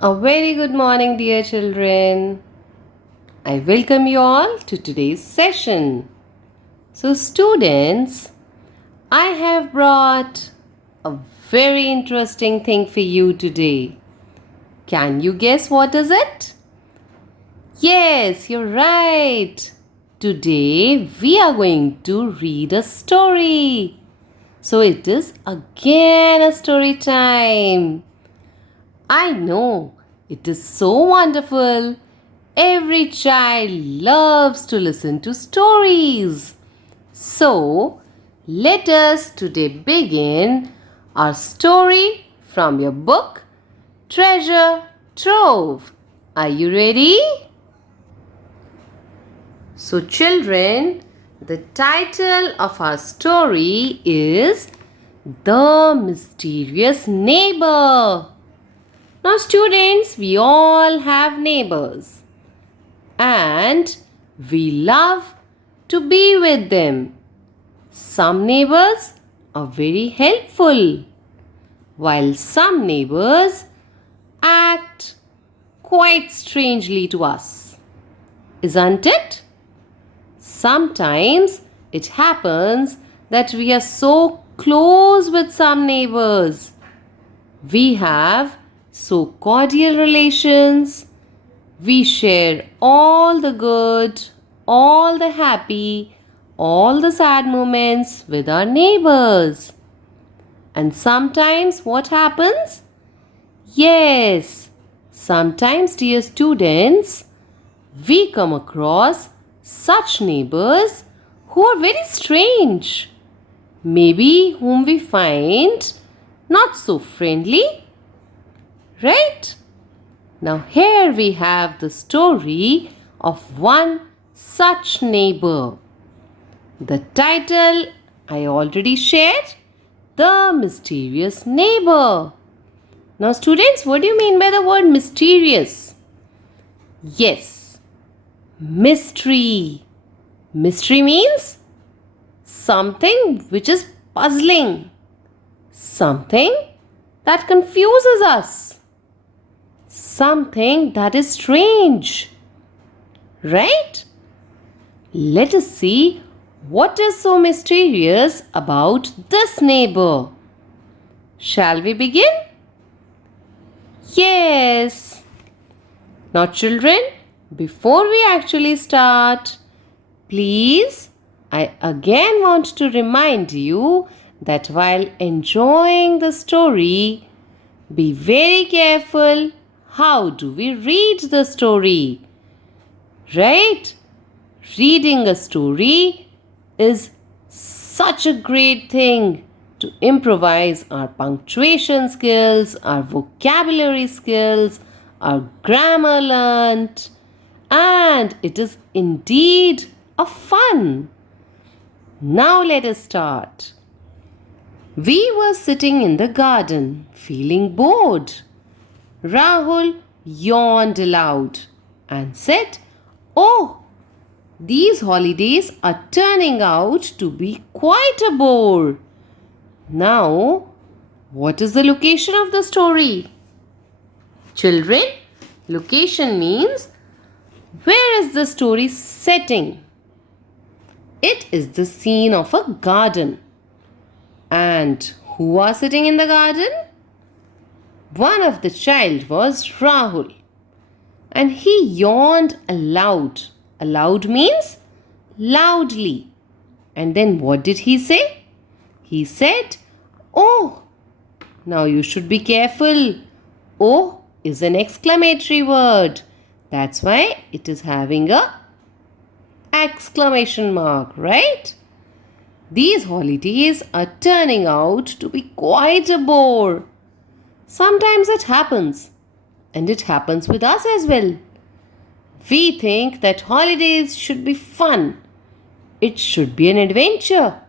A very good morning, dear children. I welcome you all to today's session. So, students, I have brought a very interesting thing for you today. Can you guess what is it? Yes, you're right. Today we are going to read a story. So, it is again a story time. I know it is so wonderful. Every child loves to listen to stories. So, let us today begin our story from your book Treasure Trove. Are you ready? So, children, the title of our story is The Mysterious Neighbor. Now, students, we all have neighbors and we love to be with them. Some neighbors are very helpful, while some neighbors act quite strangely to us. Isn't it? Sometimes it happens that we are so close with some neighbors. We have so cordial relations. We share all the good, all the happy, all the sad moments with our neighbors. And sometimes what happens? Yes, sometimes, dear students, we come across such neighbors who are very strange. Maybe whom we find not so friendly. Right? Now, here we have the story of one such neighbor. The title I already shared, The Mysterious Neighbor. Now, students, what do you mean by the word mysterious? Yes, mystery. Mystery means something which is puzzling, something that confuses us, something that is strange. Right? Let us see what is so mysterious about this neighbor. Shall we begin? Yes. Now, children, before we actually start, please, I again want to remind you that while enjoying the story, be very careful. How do we read the story? Right? Reading a story is such a great thing to improvise our punctuation skills, our vocabulary skills, our grammar learnt, and it is indeed a fun. Now let us start. We were sitting in the garden, feeling bored. Rahul yawned aloud and said, "Oh, these holidays are turning out to be quite a bore." Now, what is the location of the story? Children, location means where is the story setting? It is the scene of a garden. And who are sitting in the garden? One of the child was Rahul. And he yawned aloud. Aloud means loudly. And then what did he say? He said, "Oh." Now you should be careful. "Oh" is an exclamatory word. That's why it is having a exclamation mark, right? These holidays are turning out to be quite a bore. Sometimes it happens, and it happens with us as well. We think that holidays should be fun. It should be an adventure.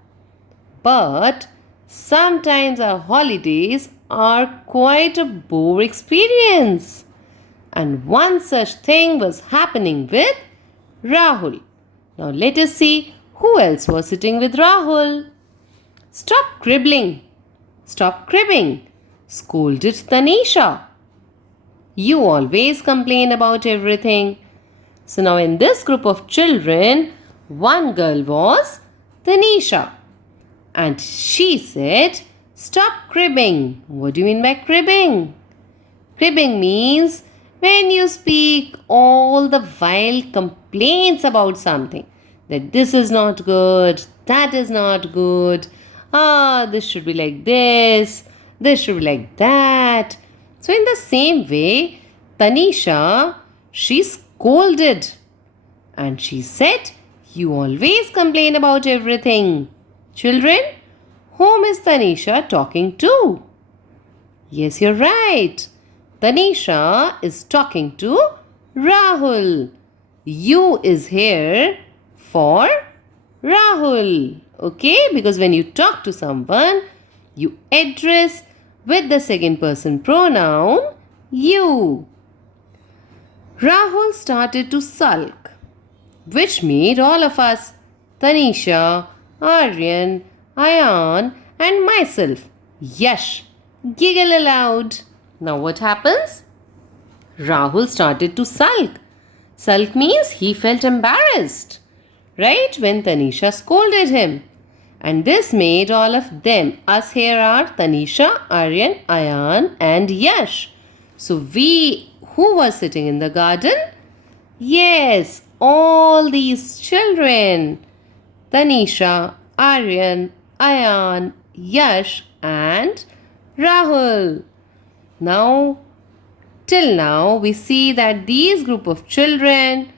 But sometimes our holidays are quite a bore experience. And one such thing was happening with Rahul. Now let us see who else was sitting with Rahul. "Stop cribbling. Stop cribbing," scolded Tanisha. You always complain about everything. So now in this group of children, one girl was Tanisha. And she said, "Stop cribbing." What do you mean by cribbing? Cribbing means when you speak all the while complaints about something. That this is not good, that is not good, this should be like this should be like that. So in the same way, Tanisha, she scolded and she said, "You always complain about everything." Children, whom is Tanisha talking to? Yes, you're right. Tanisha is talking to Rahul. You is here for Rahul. Okay? Because when you talk to someone, you address with the second person pronoun you. Rahul started to sulk, which made all of us, Tanisha, Aryan, Ayan, and myself, Yash, giggle aloud. Now what happens? Rahul started to sulk. Sulk means he felt embarrassed, right, when Tanisha scolded him. And this made all of them, us here are Tanisha, Aryan, Ayan, and Yash. So we, who was sitting in the garden? Yes, all these children. Tanisha, Aryan, Ayan, Yash, and Rahul. Now, till now, we see that these group of children,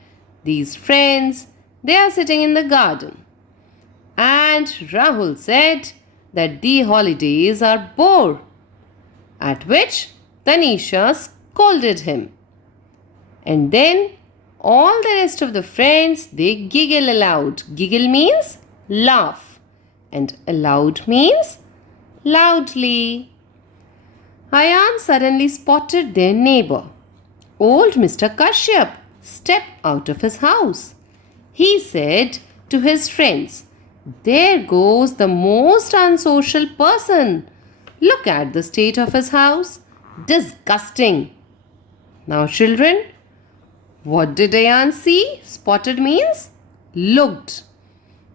these friends, they are sitting in the garden. And Rahul said that the holidays are bore, at which Tanisha scolded him. And then all the rest of the friends, they giggle aloud. Giggle means laugh, and aloud means loudly. Ayan suddenly spotted their neighbor, old Mr. Kashyap, step out of his house. He said to his friends, "There goes the most unsocial person. Look at the state of his house. Disgusting." Now, children, what did Ayan see? Spotted means looked.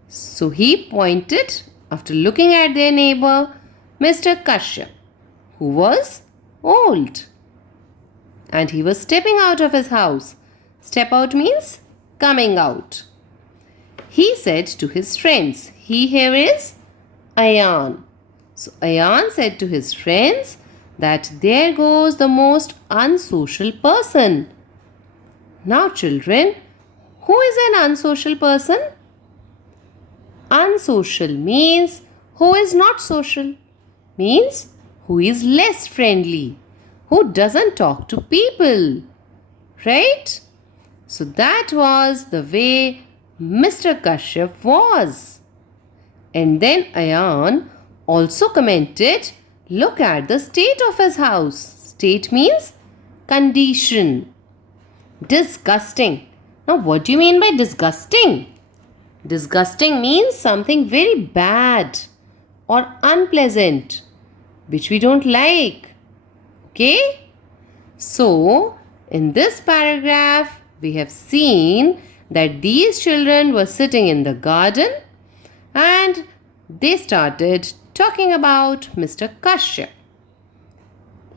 So he pointed, after looking at their neighbor, Mr. Kashyap, who was old. And he was stepping out of his house. Step out means coming out. He said to his friends, he here is Ayan. So Ayan said to his friends that there goes the most unsocial person. Now children, who is an unsocial person? Unsocial means who is not social, means who is less friendly, who doesn't talk to people, right? So that was the way Mr. Kashyap was. And then Ayan also commented, look at the state of his house. State means condition. Disgusting. Now what do you mean by disgusting? Disgusting means something very bad or unpleasant, which we don't like. Okay? So, in this paragraph, we have seen that these children were sitting in the garden and they started talking about Mr. Kashyap.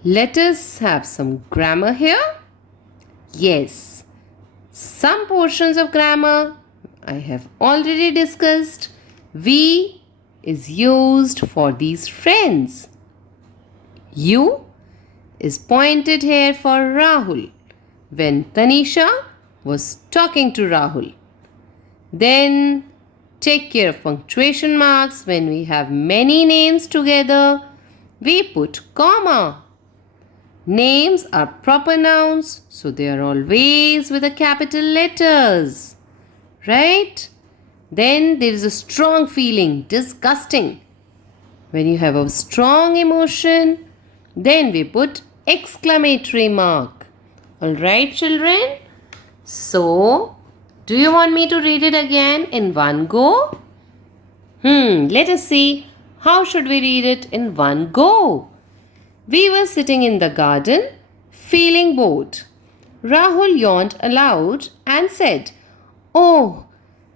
Let us have some grammar here. Yes, some portions of grammar I have already discussed. We is used for these friends. You is pointed here for Rahul when Tanisha was talking to Rahul. Then take care of punctuation marks. When we have many names together, we put comma. Names are proper nouns, so they are always with the capital letters. Right? Then there is a strong feeling, disgusting. When you have a strong emotion, then we put exclamatory mark. Alright, children? So, do you want me to read it again in one go? Let us see. How should we read it in one go? We were sitting in the garden, feeling bored. Rahul yawned aloud and said, "Oh,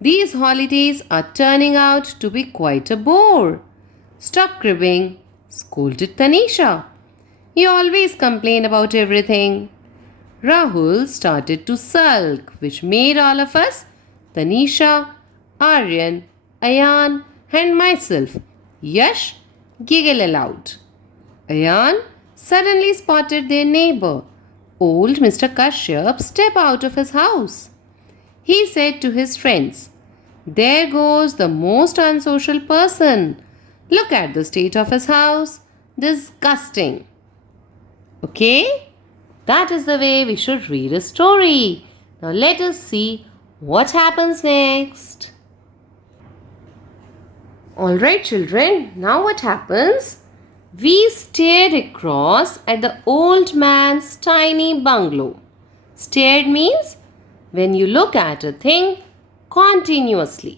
these holidays are turning out to be quite a bore." "Stop cribbing," scolded Tanisha. "You always complain about everything." Rahul started to sulk, which made all of us, Tanisha, Aryan, Ayan, and myself, Yash, giggle aloud. Ayan suddenly spotted their neighbor, old Mr. Kashyap, step out of his house. He said to his friends, "There goes the most unsocial person. Look at the state of his house. Disgusting." Okay? That is the way we should read a story. Now let us see what happens next. Alright, children, now what happens? We stared across at the old man's tiny bungalow. Stared means when you look at a thing continuously.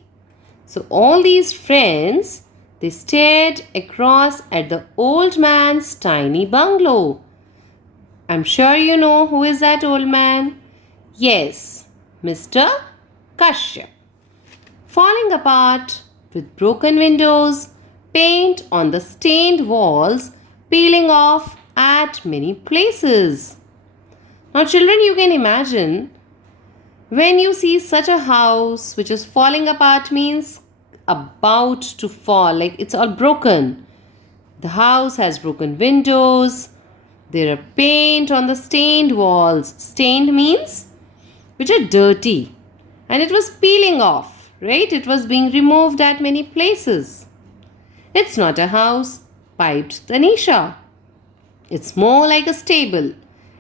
So all these friends, they stared across at the old man's tiny bungalow. I'm sure you know who is that old man. Yes, Mr. Kashyap. Falling apart with broken windows, paint on the stained walls, peeling off at many places. Now, children, you can imagine when you see such a house which is falling apart, means about to fall, like it's all broken. The house has broken windows. There are paint on the stained walls. Stained means which are dirty. And it was peeling off, right? It was being removed at many places. "It's not a house," piped Tanisha. "It's more like a stable.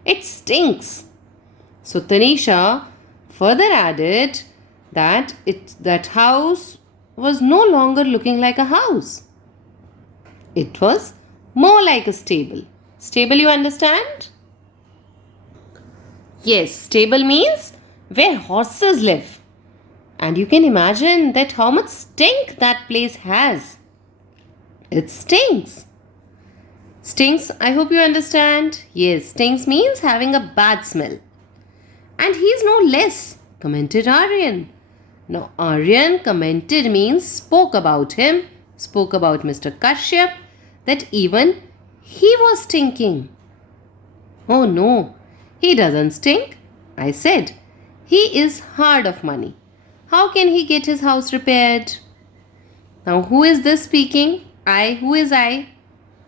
It stinks." So Tanisha further added that house was no longer looking like a house. It was more like a stable. Stable, you understand? Yes, stable means where horses live. And you can imagine that how much stink that place has. It stinks. Stinks, I hope you understand. Yes, stinks means having a bad smell. "And he's no less," commented Aryan. Now, Aryan commented means spoke about him, spoke about Mr. Kashyap, that even he was stinking. "Oh no, he doesn't stink," I said. "He is hard of money. How can he get his house repaired?" Now, who is this speaking? I. Who is I?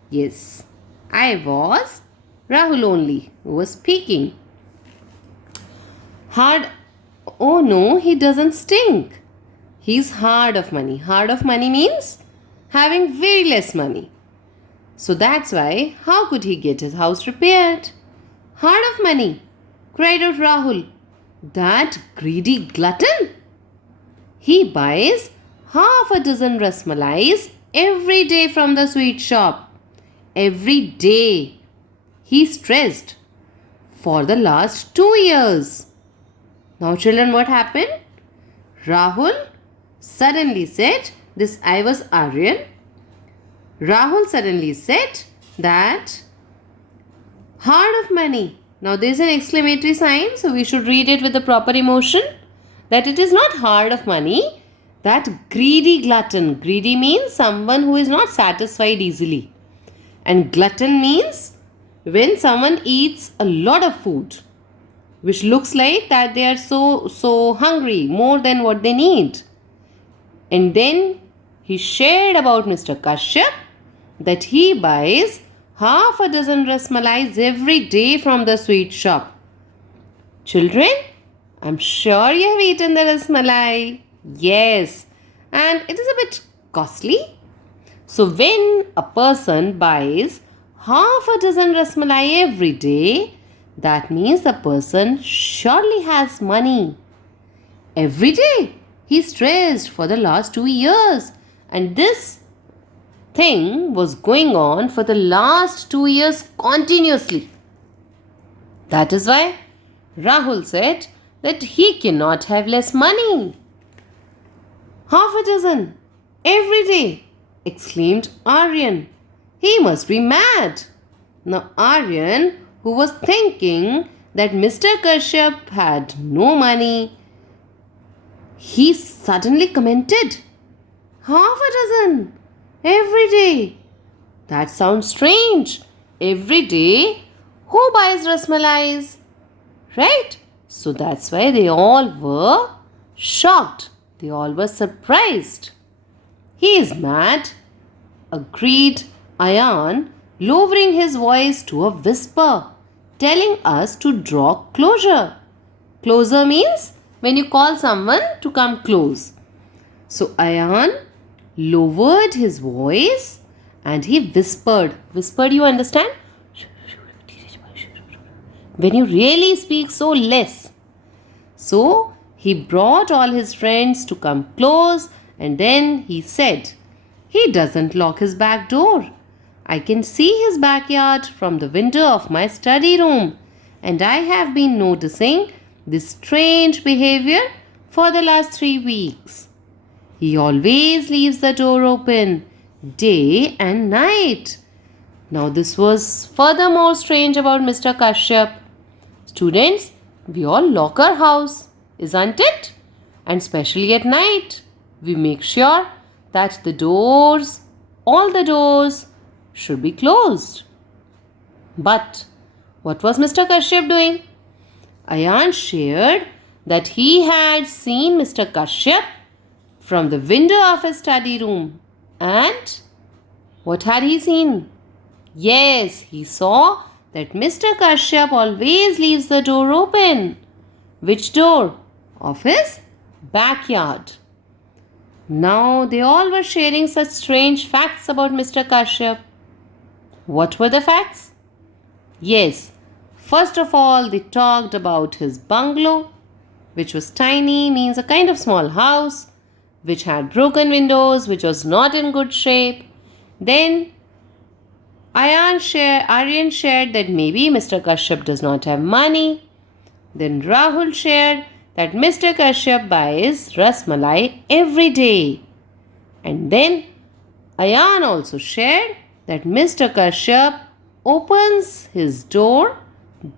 Yes, I was Rahul only who was speaking. Hard. Oh no, he doesn't stink. He's hard of money. Hard of money means having very less money. So that's why, how could he get his house repaired? "Hard of money," cried out Rahul. "That greedy glutton! He buys half a dozen rasmalais every day from the sweet shop. Every day. He stressed. For the last 2 years." Now, children, what happened? Rahul suddenly said, this I was Aryan. Rahul suddenly said that hard of money. Now, there is an exclamatory sign, so we should read it with the proper emotion. That it is not hard of money. That greedy glutton. Greedy means someone who is not satisfied easily. And glutton means when someone eats a lot of food, which looks like that they are so hungry, more than what they need. And then he shared about Mr. Kashyap that he buys half a dozen rasmalais every day from the sweet shop. Children, I'm sure you have eaten the rasmalai. Yes, and it is a bit costly. So when a person buys half a dozen rasmalai every day, that means the person surely has money. Every day he stressed for the last 2 years, and this thing was going on for the last 2 years continuously. That is why Rahul said that he cannot have less money. "Half a dozen every day," exclaimed Aryan. "He must be mad." Now Aryan, who was thinking that Mr. Kashyap had no money, he suddenly commented, "Half a dozen every day. That sounds strange. Every day, who buys rasmalais? Right?" So that's why they all were shocked. They all were surprised. "He is mad," agreed Ayan, lowering his voice to a whisper, telling us to draw closer. Closer means when you call someone to come close. So Ayan lowered his voice and he whispered. Whispered, you understand? When you really speak so less. So he brought all his friends to come close and then he said, "He doesn't lock his back door. I can see his backyard from the window of my study room and I have been noticing this strange behavior for the last 3 weeks. He always leaves the door open day and night." Now this was furthermore strange about Mr. Kashyap. Students, we all lock our house, isn't it? And especially at night, we make sure that the doors, all the doors, should be closed. But what was Mr. Kashyap doing? Ayan shared that he had seen Mr. Kashyap from the window of his study room. And what had he seen? Yes, he saw that Mr. Kashyap always leaves the door open. Which door? Of his backyard. Now they all were sharing such strange facts about Mr. Kashyap. What were the facts? Yes, first of all, they talked about his bungalow, which was tiny, means a kind of small house, which had broken windows, which was not in good shape. Then Aryan shared that maybe Mr. Kashyap does not have money. Then Rahul shared that Mr. Kashyap buys rasmalai every day. And then Ayan also shared that Mr. Kashyap opens his door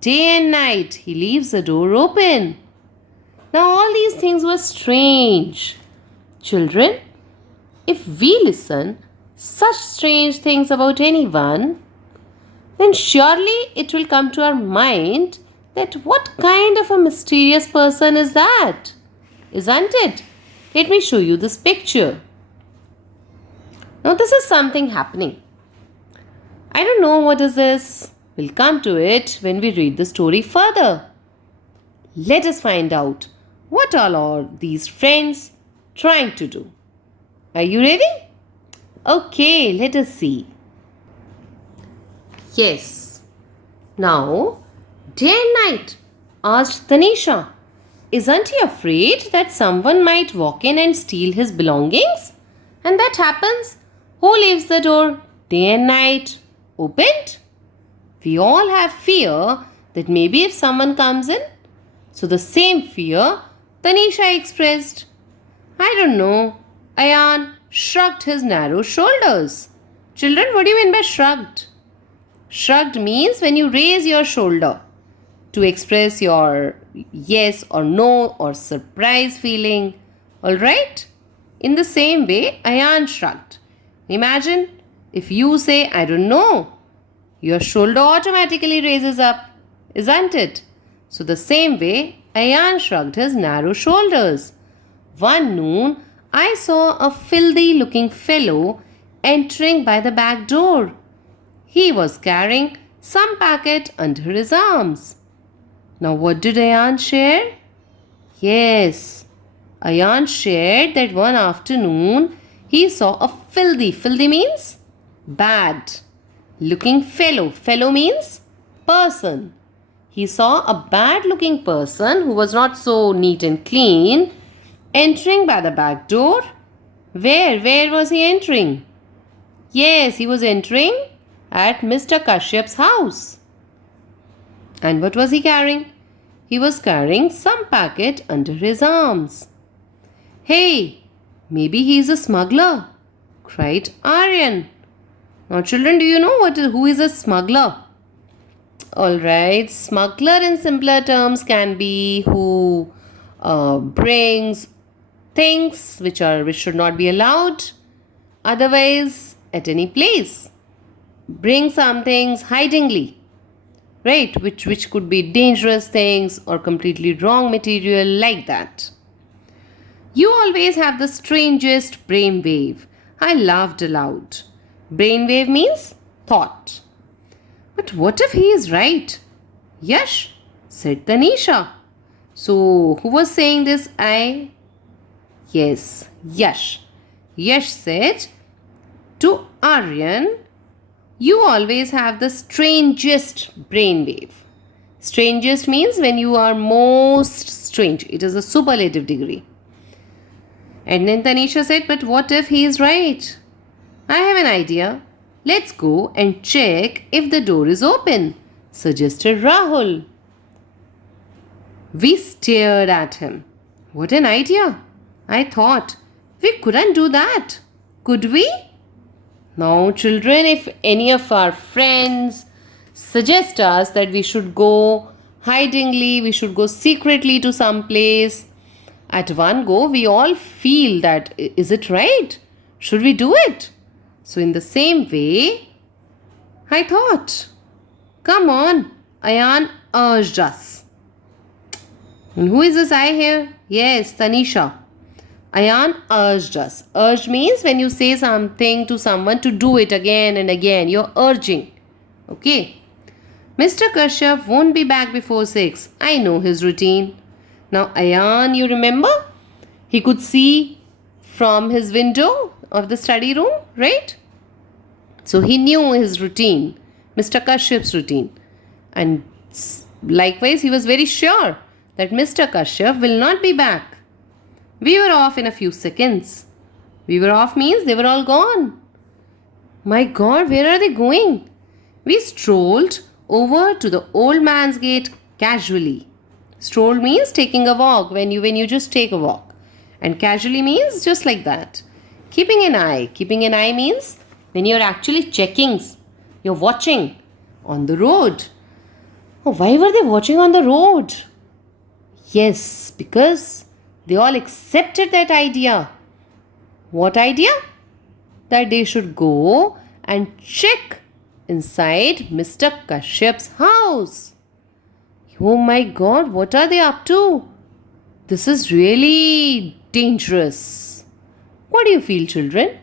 day and night. He leaves the door open. Now all these things were strange. Children, if we listen such strange things about anyone, then surely it will come to our mind that what kind of a mysterious person is that? Isn't it? Let me show you this picture. Now this is something happening. I don't know what is this. We'll come to it when we read the story further. Let us find out what all are these friends trying to do. Are you ready? Okay, let us see. Yes. Now, day and night, asked Tanisha, isn't he afraid that someone might walk in and steal his belongings? And that happens. Who leaves the door day and night opened? We all have fear that maybe if someone comes in. So the same fear Tanisha expressed. I don't know. Ayan shrugged his narrow shoulders. Children, what do you mean by shrugged? Shrugged means when you raise your shoulder to express your yes or no or surprise feeling. Alright? In the same way, Ayan shrugged. Imagine if you say, I don't know, your shoulder automatically raises up, isn't it? So the same way, Ayan shrugged his narrow shoulders. One noon, I saw a filthy looking fellow entering by the back door. He was carrying some packet under his arms. Now what did Ayan share? Yes, Ayan shared that one afternoon he saw a filthy means bad, looking fellow. Fellow means person. He saw a bad looking person who was not so neat and clean entering by the back door. Where was he entering? Yes, he was entering at Mr. Kashyap's house. And what was he carrying? He was carrying some packet under his arms. Hey, maybe he is a smuggler, cried Aryan. Now children, do you know who is a smuggler? Alright. Smuggler in simpler terms can be who brings things which should not be allowed otherwise at any place. Bring some things hidingly, right? Which could be dangerous things or completely wrong material like that. You always have the strangest brainwave. I laughed aloud. Brainwave means thought. But what if he is right? Yash, said Tanisha. So, who was saying this? I? Yes, Yash. Yash said to Aryan, you always have the strangest brainwave. Strangest means when you are most strange. It is a superlative degree. And then Tanisha said, but what if he is right? I have an idea. Let's go and check if the door is open, suggested Rahul. We stared at him. What an idea! I thought, we couldn't do that. Could we? Now, children, if any of our friends suggest us that we should go hidingly, we should go secretly to some place, at one go, we all feel that, is it right? Should we do it? So, in the same way, I thought, come on, Ayan urged us. And who is this I here? Yes, Tanisha. Ayan urged us. Urge means when you say something to someone to do it again and again. You're urging. Okay. Mr. Kashyap won't be back before 6. I know his routine. Now, Ayan, you remember? He could see from his window of the study room, right? So, he knew his routine, Mr. Kashyap's routine. And likewise, he was very sure that Mr. Kashyap will not be back. We were off in a few seconds. We were off means they were all gone. My God, where are they going? We strolled over to the old man's gate casually. Stroll means taking a walk when you just take a walk. And casually means just like that. Keeping an eye. Keeping an eye means when you're actually checking, you're watching on the road. Oh, why were they watching on the road? Yes, because they all accepted that idea. What idea? That they should go and check inside Mr. Kashyap's house. Oh my God, what are they up to? This is really dangerous. What do you feel, children?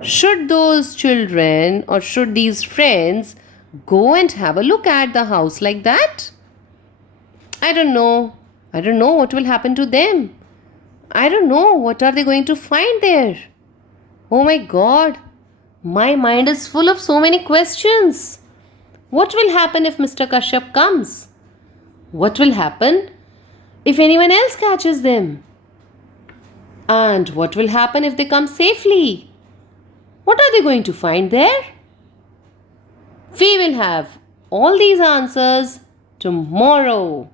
Should those children or should these friends go and have a look at the house like that? I don't know. I don't know what will happen to them. I don't know what are they going to find there. Oh my God. My mind is full of so many questions. What will happen if Mr. Kashyap comes? What will happen if anyone else catches them? And what will happen if they come safely? What are they going to find there? We will have all these answers tomorrow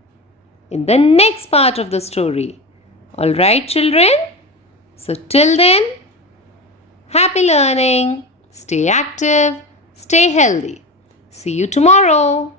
in the next part of the story. Alright, children? So till then, happy learning, stay active, stay healthy. See you tomorrow.